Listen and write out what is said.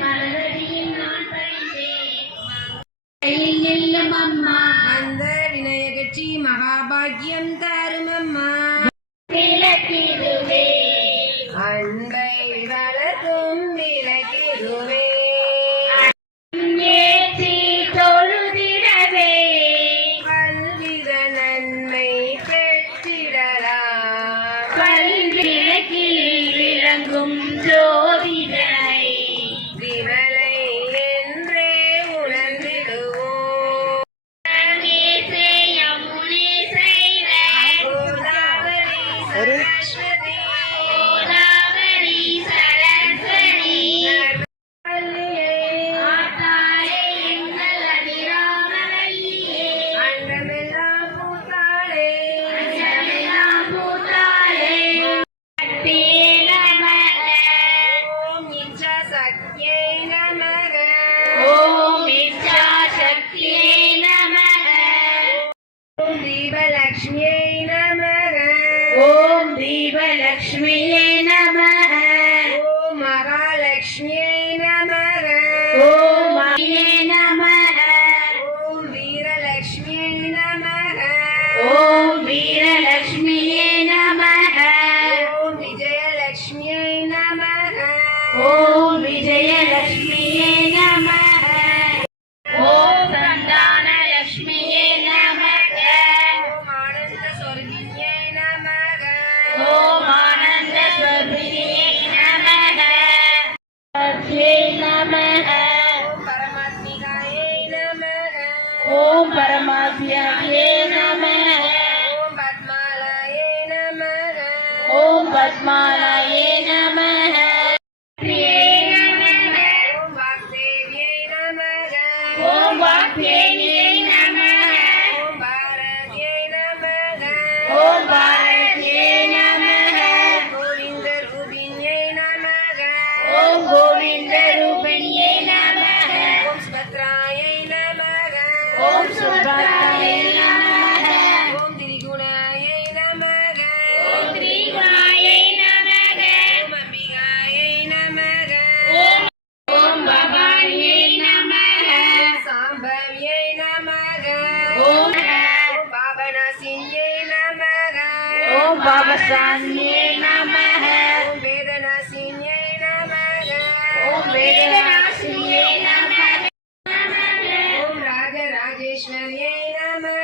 மலரடியில் நான் பணிந்தேன் அம்மா அந்த விநாயகச்சி மகாபாகியம் தாரும் அம்மா அன்பை வளர்க்கும் விளக்கிடுவே விளங்கிடும் ஜோ दीपलक्ष्म्यै नमः ॐ दीपलक्ष्म्यै नमः ओम परमाभ्याये नमः। ओम पद्मालये नमः। ओम पद्मालये नम। भवसान्ये नमः। ॐ वेदनासिन्ये नमः। ॐ वेदनासिन्ये नमः। ॐ राजराजेश्वर्यै नमः।